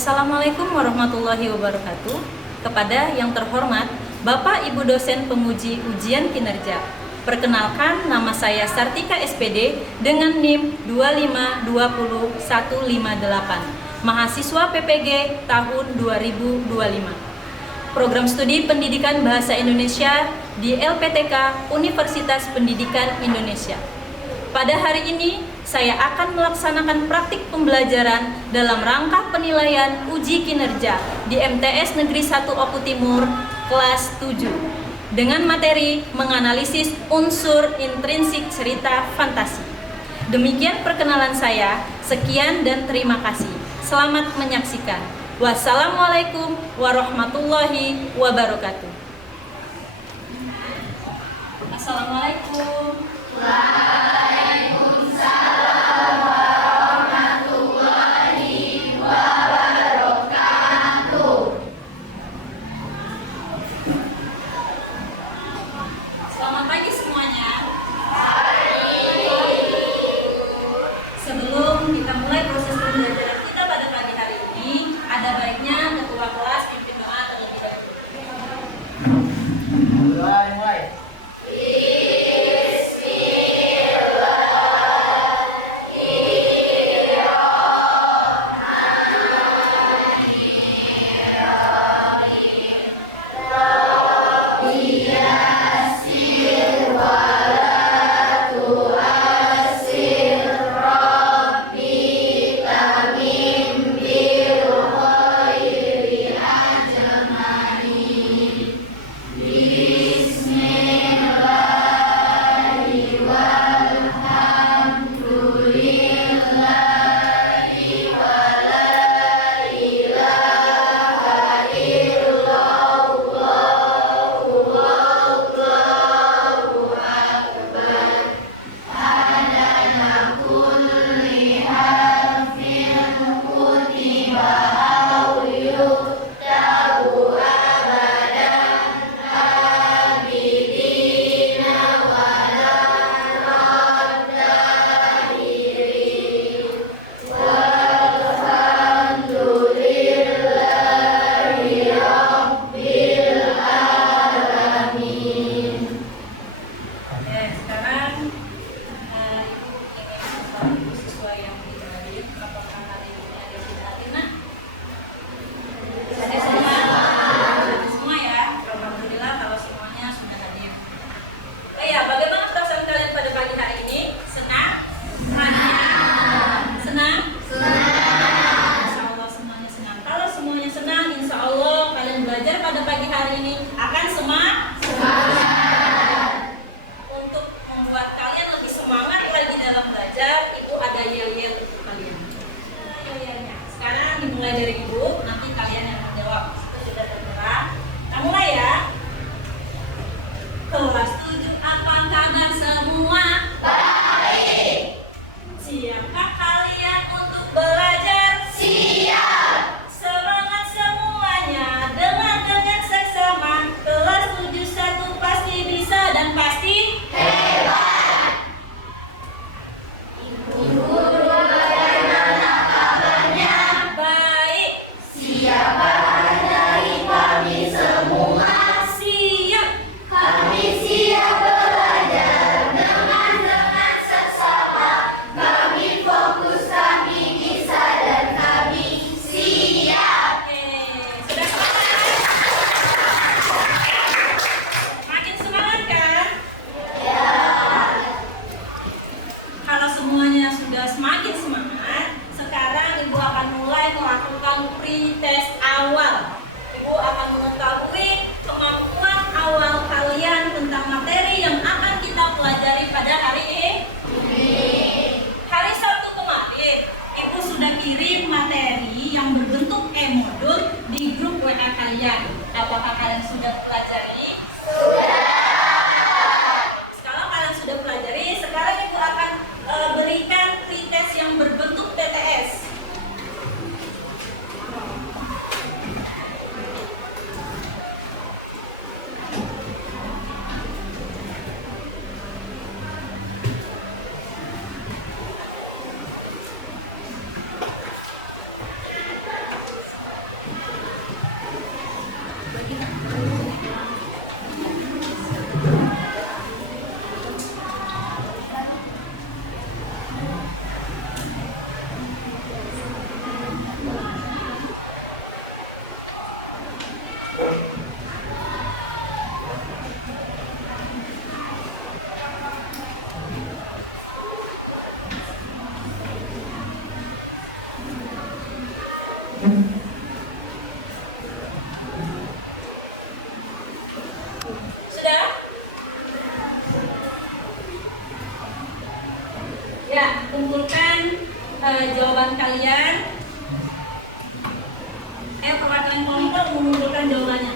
Assalamualaikum warahmatullahi wabarakatuh. Kepada yang terhormat Bapak Ibu dosen penguji ujian kinerja. Perkenalkan, nama saya Sartika SPD dengan NIM 2520158, mahasiswa PPG tahun 2025. Program studi pendidikan bahasa Indonesia di LPTK Universitas Pendidikan Indonesia. Pada hari ini, saya akan melaksanakan praktik pembelajaran dalam rangka penilaian uji kinerja di MTS Negeri 1 Oku Timur kelas 7 dengan materi menganalisis unsur intrinsik cerita fantasi. Demikian perkenalan saya. Sekian dan terima kasih. Selamat menyaksikan. Wassalamualaikum warahmatullahi wabarakatuh. Assalamualaikum. Selamat pagi semuanya. Sebelum kita mulai proses pembelajaran kita pada pagi hari ini, ada baiknya ketua kelas pimpin doa terlebih dahulu. Mulai. Mulai dari ibu, nanti kalian yang menjawab. Itu sudah tertera. Kita mulai ya. Kelas 7, apa kabar semua? Baik. Siapkah kalian untuk belajar? Siap. Semangat semuanya. Dengar dengan seksama. Kelas 71 pasti bisa dan pasti hebat. Ibu semakin semangat, sekarang Ibu akan mulai melakukan pre-test awal. Ibu akan mengetahui kemampuan awal kalian tentang materi yang akan kita pelajari pada hari ini. Hari Sabtu kemarin, Ibu sudah kirim materi yang berbentuk e-modul di grup WA kalian. Apakah kalian sudah pelajari? Kalau kalian sudah pelajari, sekarang Ibu akan berikan pretest yang berbentuk TTS. mengumpulkan jawabannya.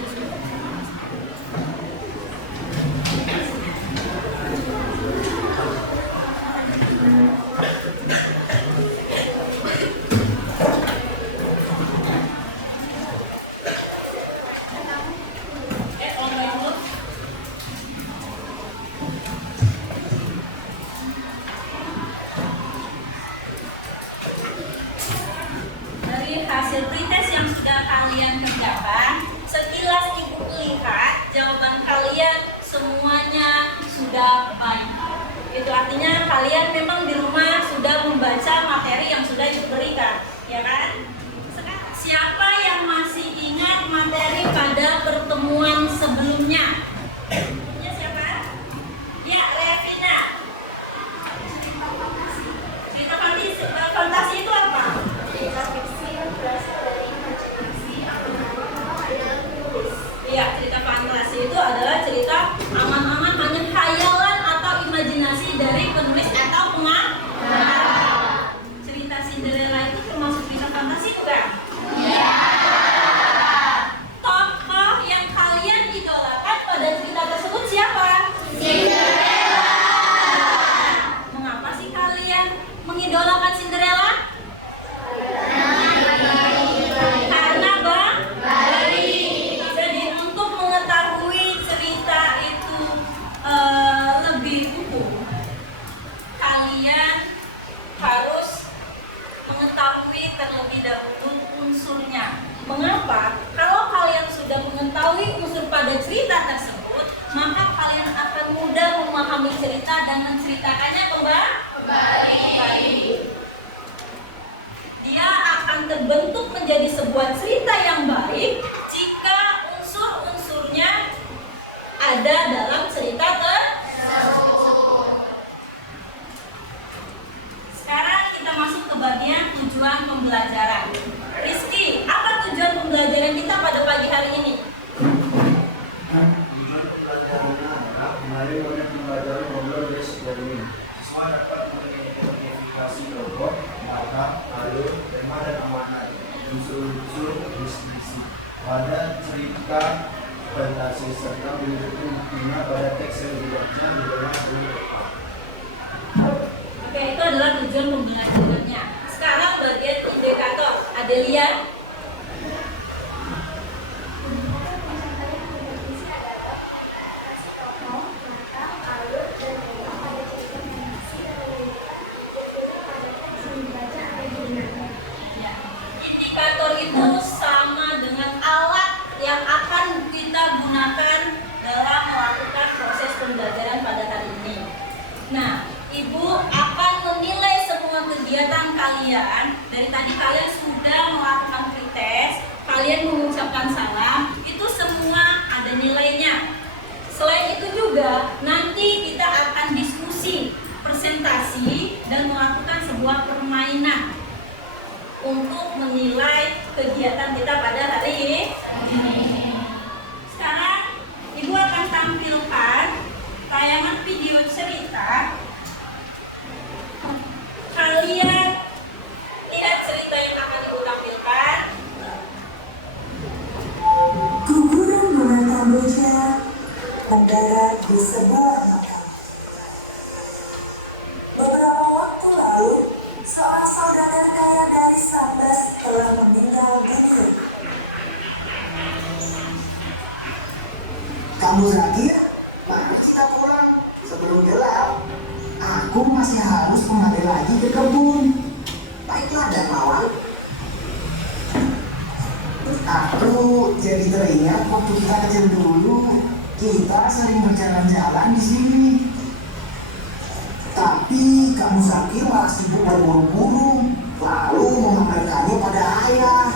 Hasil pretest yang sudah kalian kerjakan, sekilas ibu lihat jawaban kalian semuanya sudah baik. Itu artinya kalian memang di rumah sudah membaca materi yang sudah ibu berikan, ya kan? Sekarang, siapa yang masih ingat materi pada pertemuan sebelumnya? Ya, siapa? Ya, Revina. Cerita fantasi itu apa? Iya, cerita fantasi itu adalah cerita aman-aman hanya khayalan atau imajinasi dari penulis atau pengarang. Cerita Cinderella itu termasuk cerita fantasi bukan? Iya. Tokoh yang kalian idolakan pada cerita tersebut siapa? Cinderella. Mengapa sih kalian mengidolakan Cinderella? Terlebih dahulu unsurnya. Mengapa? Kalau kalian sudah mengetahui unsur pada cerita tersebut, maka kalian akan mudah memahami cerita dan menceritakannya kembali. Dia akan terbentuk menjadi sebuah cerita yang baik jika unsur-unsurnya ada dalam cerita tersebut. Sekarang kita masuk ke bagian tujuan pembelajaran. Rizky, apa tujuan pembelajaran kita pada pagi hari ini? Kemarin banyak mempelajari model basic learning. Siswa dapat mengidentifikasi kelompok, maka, alur, tema dan amanat, unsur-unsur diskusi pada cerita fantasi serta mengikuti buktinya pada teks yang dibaca di dalam buku. Oke, itu adalah tujuan pembelajarannya. Sekarang bagian indikator. Adelia. Indikator itu sama dengan alat yang akan kita gunakan dalam melakukan proses pembelajaran pada hari ini. Nah, Ibu akan menilai semua kegiatan kalian. Dari tadi kalian sudah melakukan pretest, kalian mengucapkan salam, itu semua ada nilainya. Selain itu juga, nanti kita akan diskusi, presentasi, dan melakukan sebuah permainan untuk menilai kegiatan kita pada hari ini. Sekarang, Ibu akan tampilkan tayangan video cerita. Kalian lihat cerita yang akan Ibu tampilkan. Guguran bunga kamboja mendarat di sebuah makam. Beberapa waktu lalu, seorang saudagar kaya dari Sambas telah meninggal dunia. Kamu Zakir, mari kita pulang sebelum gelap. Aku masih harus kembali lagi ke kebun. Baiklah dan Mawar. Aku jadi teringat waktu kita kecil dulu, kita sering berjalan-jalan di sini. Tapi kamu Zakir malah sibuk berburu burung, lalu memamerkannya pada ayah.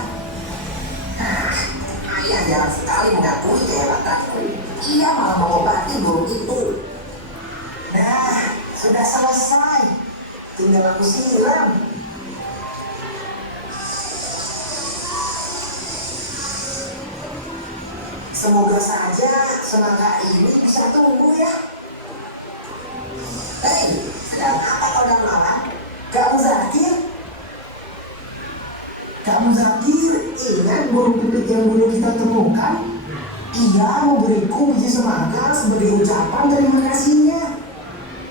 Ayah jarang sekali mengakui kehebatanku. Ia malah mengobati burung itu. Nah, sudah selesai. Tinggal aku siram. Semoga saja semangka ini bisa tumbuh ya. Hei, sedang apa kau dalam malam? Kamu Zakir? Kamu Zakir, ingat burung pipit yang dulu kita temukan? Ia memberiku biji semangka sebagai ucapan terima kasihnya.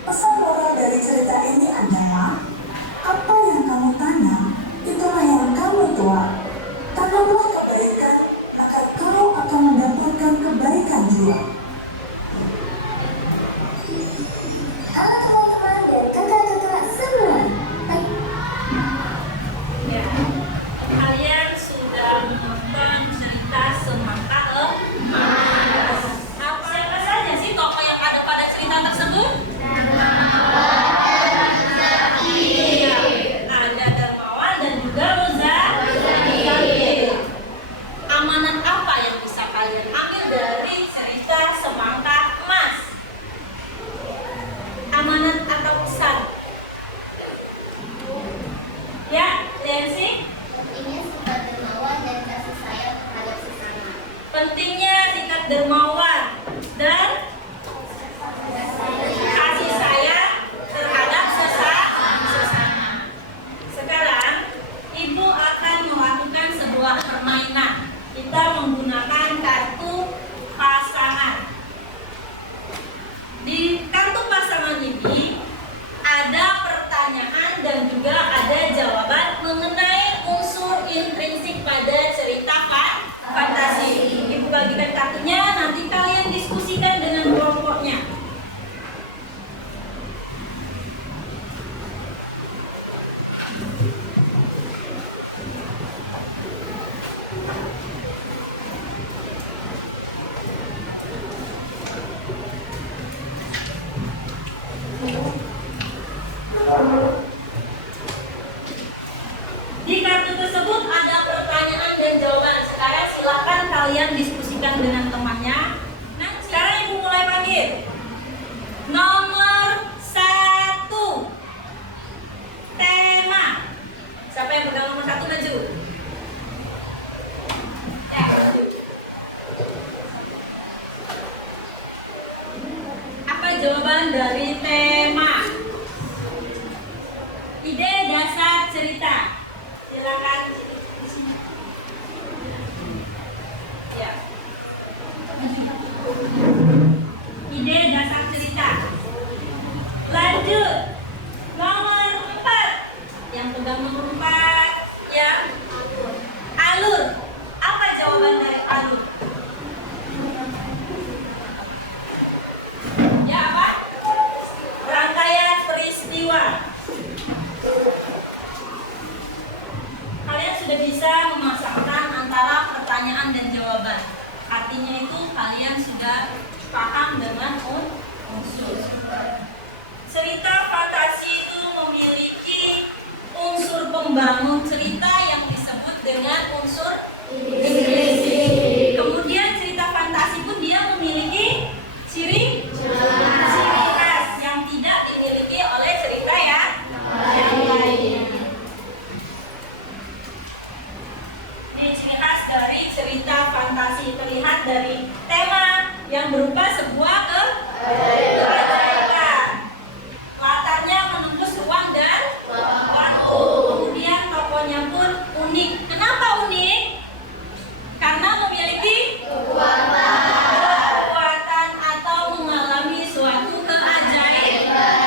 Pesan moral dari cerita ini adalah apa yang kamu tanam, itulah yang kamu tuai. Tanamlah kebaikan, maka kau akan mendapatkan kebaikan juga. Halo teman-teman dan kakak-kakak semua. Ya, kalian sudah menonton cerita Semangka Emas. Siapa saja sih tokoh yang ada pada cerita tersebut? Iya, ada Dermawan dan juga Muzakir. Amanat apa yang bisa kalian ambil dari cerita Semangka Emas? Amanat atau pesan? Ya, Lensi? Pentingnya sifat dermawan dan kasih sayang terhadap sesama. Pentingnya sikap dermawan dan kasih sayang terhadap sesama. Sekarang, Ibu akan melakukan sebuah permainan. Kita menggunakan kartu pasangan. Di kartu pasangan ini ada pertanyaan dan juga ada jawaban mengenai unsur intrinsik pada cerita fantasi. Ibu bagikan kartunya, nanti kalian diskusikan dengan kelompoknya. Di kartu tersebut ada pertanyaan dan jawaban. Sekarang silakan kalian diskusikan dengan temannya. Nah, sekarang Ibu mulai panggil. Nomor 1. Tema. Siapa yang pegang nomor 1 maju? Ya. Apa jawaban dari tema? Ide dasar cerita. Silakan di sini. Ya. Ide dasar cerita. Lanjut. Nomor 4. Yang pegang nomor 4 yang alur. Apa jawaban dari alur? Ya apa? Rangkaian peristiwa. Kalian sudah bisa memasangkan antara pertanyaan dan jawaban. Artinya itu kalian sudah paham dengan unsur. Cerita fantasi itu memiliki unsur pembangun cerita yang disebut dengan unsur intrinsik. Kemudian cerita fantasi pun dia memiliki ciri khas yang tidak dimiliki oleh cerita yang lain. Ini ciri khas dari cerita fantasi, terlihat dari tema yang berupa sebuah keajaiban. Latarnya menembus ruang dan waktu. Kemudian tokohnya pun unik. Kenapa unik? Karena memiliki kekuatan atau mengalami suatu keajaiban.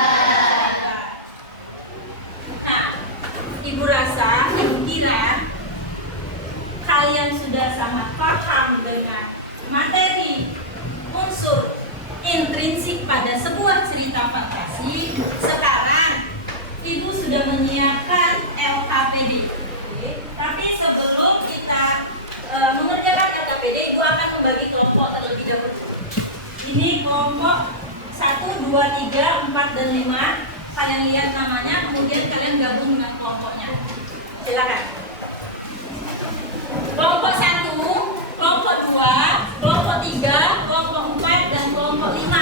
Nah, Ibu kira kalian sudah sangat paham dengan materi unsur intrinsik pada sebuah cerita fantasi. Sekarang Ibu sudah menyiapkan LKPD. Tapi sebelum kita mengerjakan LKPD, Ibu akan membagi kelompok terlebih dahulu. Ini kelompok 1, 2, 3, 4, dan 5. Kalian lihat namanya, kemudian kalian gabung dengan kelompoknya. Silakan. Kelompok 1, kelompok 2, kelompok 3, kelompok 4, dan kelompok 5.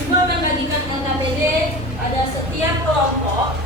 Ibu akan bagikan LKPD pada setiap kelompok.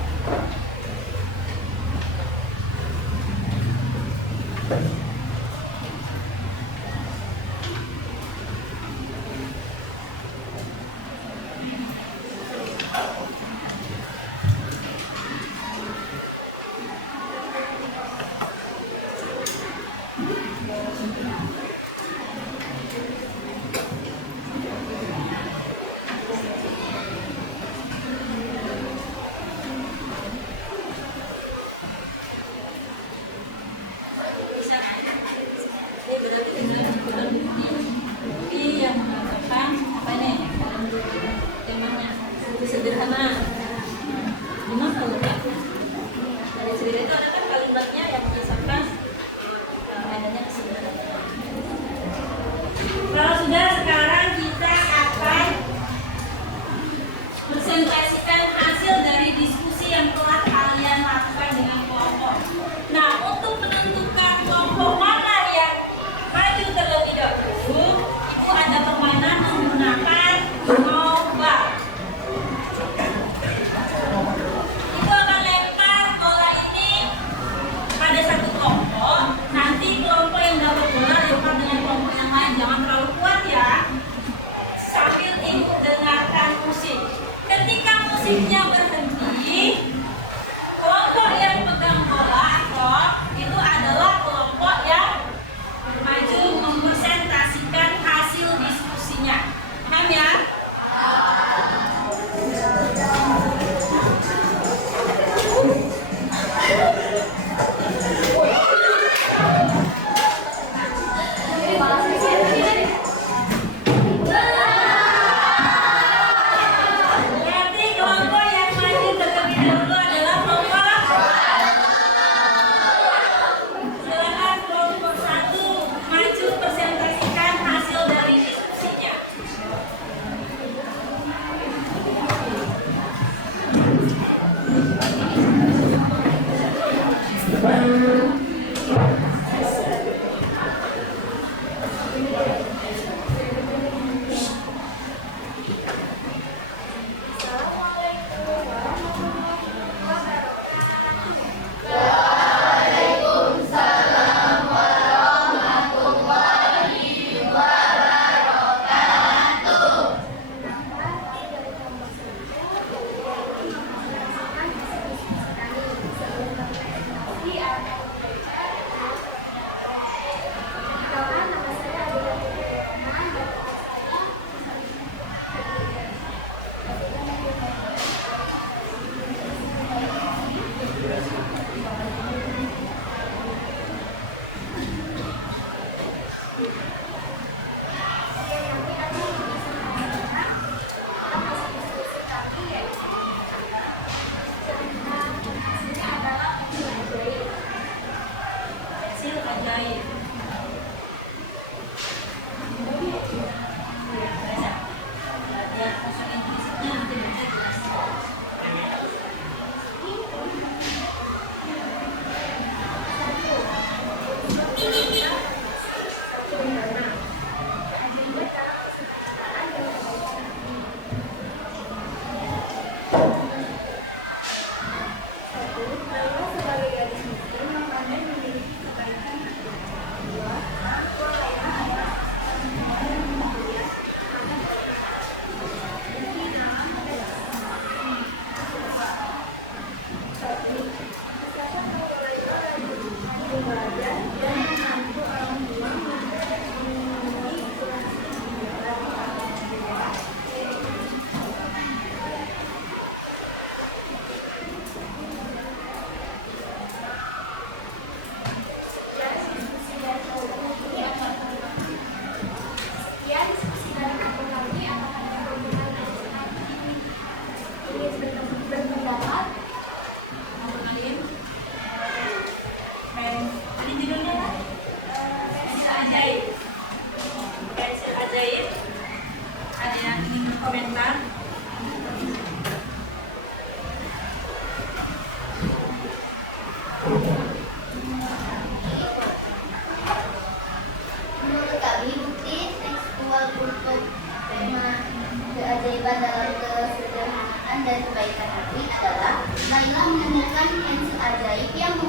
sana. Di mana letak? Dari cerita itu ada kan kalimatnya yang misalkan adanya di sini. Kalau sudah, sekarang kita akan presentasikan hasil dari diskusi yang telah kalian lakukan dengan kelompok. Nah, untuk menentukan kelompok mana yang maju terlebih dahulu, itu ada permainan menggunakan lomba. Ibu akan lempar bola ini pada satu kelompok. Nanti kelompok yang dapat bola lempar dengan kelompok yang lain. Jangan terlalu kuat ya. Sambil ikut dengarkan musik. Ketika musiknya berhenti, kelompok yang pegang bola atau itu adalah kelompok yang maju mempresentasikan hasil diskusinya. Paham ya? Berarti kelompok yang maju terlebih dahulu adalah kelompok. Silakan kelompok 1 maju presentasikan hasil dari diskusinya. Hasil ajaib. Ya, bahasa Inggrisnya nanti bisa jelas. sebagai gadis miskin yang pandai memiliki kebaikan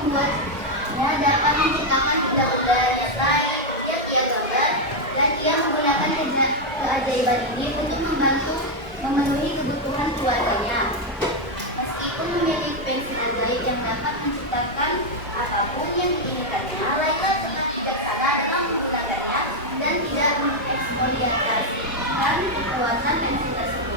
dua, dapat menciptakan benda-benda yang lain yang ia gambar, dan ia menggunakan keajaiban ini untuk membantu memenuhi kebutuhan keluarganya. Meskipun memiliki pensil ajaib yang dapat menciptakan apapun yang diinginkannya, Laila sangat bijaksana dalam menggunakannya dan tidak mengeksploitasikan kekuatan pensil tersebut.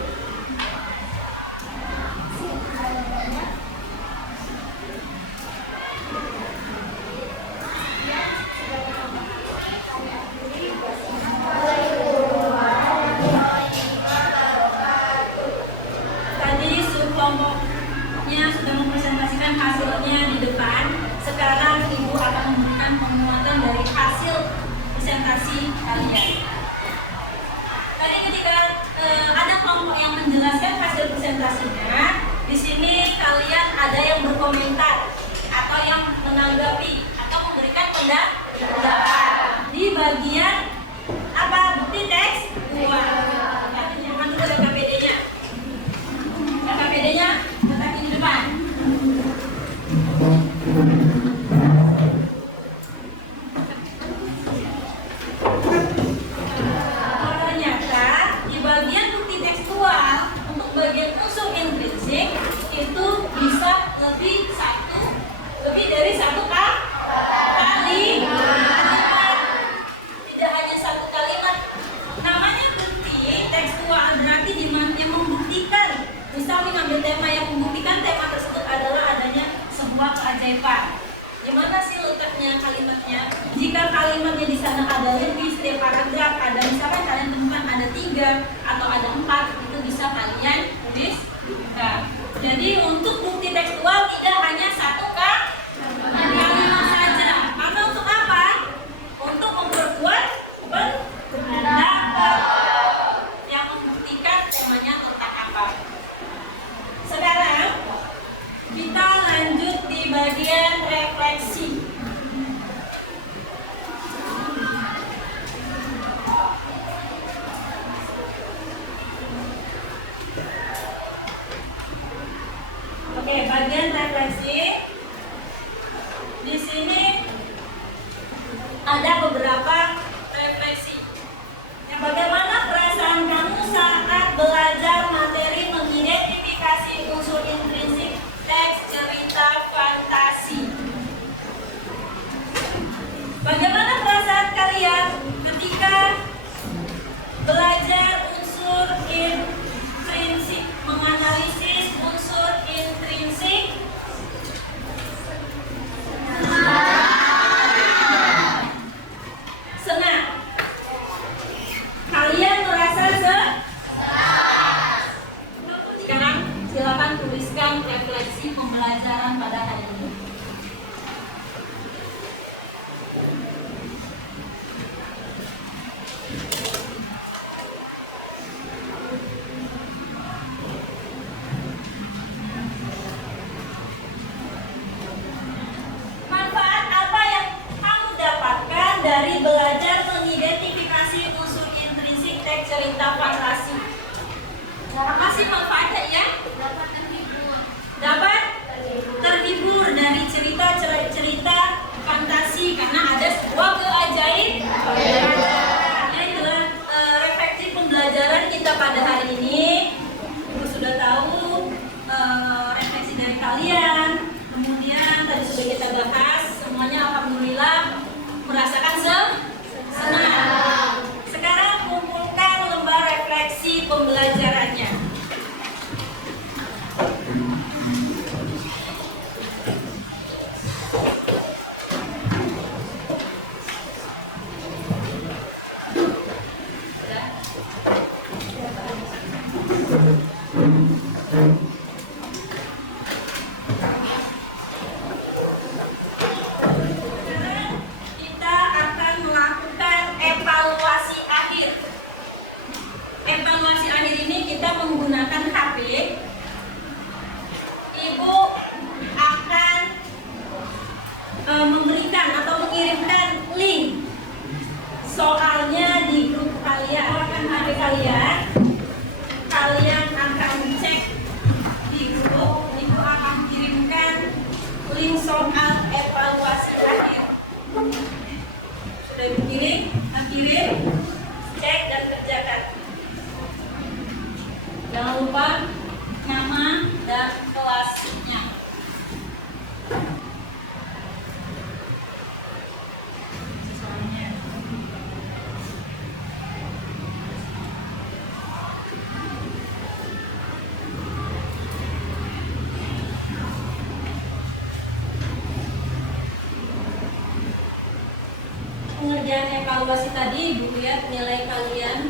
Tadi kelompoknya sudah mempresentasikan hasilnya di depan. Sekarang Ibu akan memberikan penguatan dari hasil presentasi kalian. Tadi ketika ada kelompok yang menjelaskan hasil presentasinya, di sini kalian ada yang berkomentar atau yang menanggapi atau memberikan pendapat di bagian apa bukti teks uang. Mana dulu KKPD-nya? KKPD-nya letakkan di depan. Ternyata di bagian bukti tekstual untuk bagian unsur intrinsik itu bisa lebih dari satu kali. Tidak hanya satu kalimat. Namanya bukti tekstual berarti yang membuktikan. Misal mengambil tema yang membuktikan tema tersebut adalah adanya sebuah keajaiban. Di mana sih letaknya kalimatnya? Jika kalimatnya di sana ada lebih, setiap paragraf ada, misalkan kalian temukan ada 3 atau ada 4, itu bisa kalian tulis. Jadi untuk bukti tekstual tidak hanya satu kalimat saja. Maka untuk apa? Untuk memperkuat pendapat yang membuktikan temanya tentang apa. Sekarang kita lanjut di bagian refleksi. Oke, bagian refleksi. Di sini ada beberapa refleksi. Yang bagaimana perasaan kamu saat belajar materi mengidentifikasi unsur intrinsik teks cerita fantasi? Bagaimana perasaan kalian ketika belajar unsur intrinsik, menganalisis unsur intrinsik? Senang. Kalian merasa senang? Sekarang silakan tuliskan refleksi pembelajaran pada hari ini. Manfaat apa yang kamu dapatkan dari belajar mengidentifikasi unsur intrinsik teks cerita fantasi? Apa sih manfaatnya ya? Dapat terhibur. Dapat terhibur dari cerita-cerita fantasi karena ada sebuah keajaiban. Ini adalah refleksi pembelajaran kita pada hari ini. Ibu sudah tahu refleksi dari kalian. Kemudian tadi sudah kita bahas, semuanya alhamdulillah merasakan senang. Sekarang kumpulkan lembar refleksi pembelajarannya. Sekarang kita akan melakukan evaluasi akhir. Evaluasi akhir ini kita menggunakan HP. Ibu akan memberikan atau mengirimkan link soalnya di grup kalian. Akan HP kalian. Kalian akan cek di grup. Ibu akan kirimkan link soal evaluasi akhir. Sudah dikirim, cek dan kerjakan. Jangan lupa nama dan kelasnya. Soalnya. Pengerjaan evaluasi tadi, Ibu lihat nilai kalian.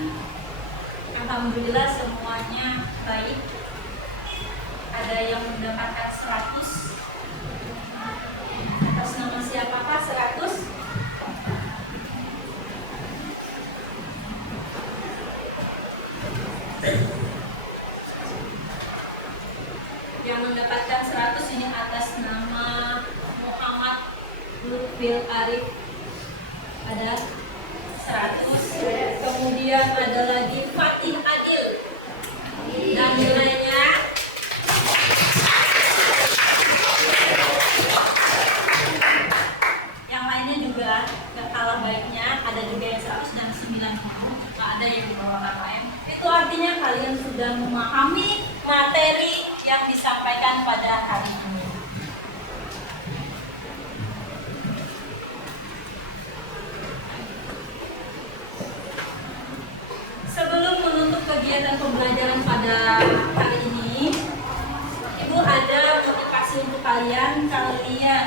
Alhamdulillah semuanya baik. ada yang mendapatkan 100. Atas nama siapakah 100? Yang mendapatkan 100 ini atas nama Muhammad Lutfil Arif, ada 100. Kemudian ada lagi Fatih Adil, dan nilainya yang lainnya juga gak kalah baiknya, ada juga yang 100 dan 90, ada yang di bawah KKM. Itu artinya kalian sudah memahami materi yang disampaikan pada hari ini. Sebelum menutup kegiatan pembelajaran pada hari ini, Ibu ada motivasi untuk kalian. Kalian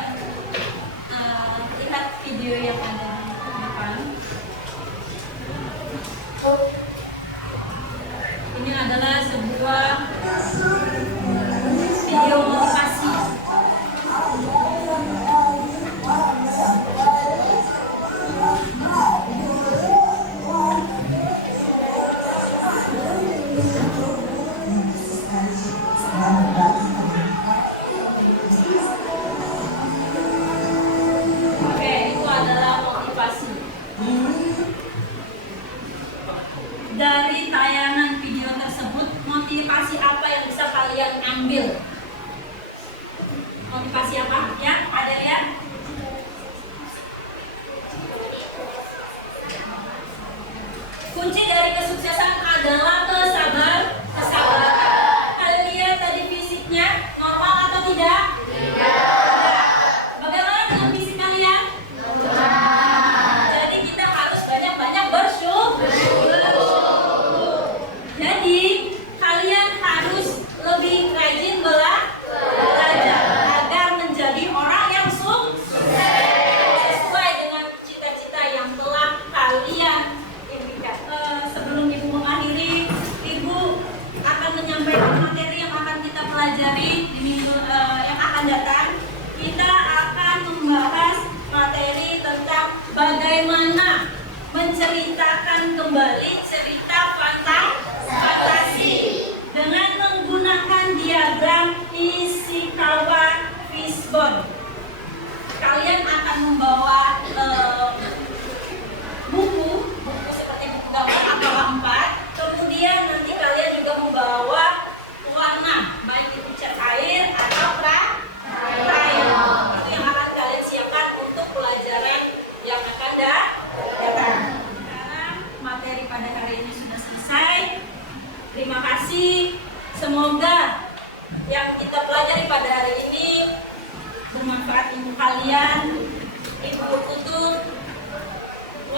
lihat video yang ada di depan. Ini adalah sebuah video motivasi. Oke, itu adalah motivasi. Dari tayangan video tersebut, motivasi apa yang bisa kalian ambil? Motivasi apa? Ya, ada ya? Kunci dari kesuksesan adalah kesabaran. Kalian lihat tadi fisiknya normal atau tidak? Tidak. Bagaimana dengan fisik kalian? Jadi kita harus banyak-banyak bersyukur. Jadi kalian harus lebih rajin belajar agar menjadi orang yang sukses sesuai dengan cita-cita yang telah kalian impikan. Sebelum Ibu mengakhiri, Ibu akan menyampaikan materi yang akan kita pelajari di minggu yang akan datang. Kita akan membahas materi tentang bagaimana menceritakan kembali cerita fantasi dengan menggunakan diagram Ishikawa Fishbone. Kalian akan membawa buku seperti buku gambar atau A4. Kemudian nanti kalian juga membawa warna, baik itu cat air atau krayon. Itu yang akan kalian siapkan untuk pelajaran yang akan datang. Sekarang materi pada hari ini sudah selesai. Terima kasih. Semoga yang kita pelajari pada hari ini bermanfaat untuk kalian. Ibu tutup.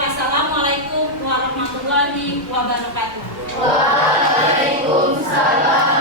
Wassalamualaikum warahmatullahi wabarakatuh. Waalaikumsalam.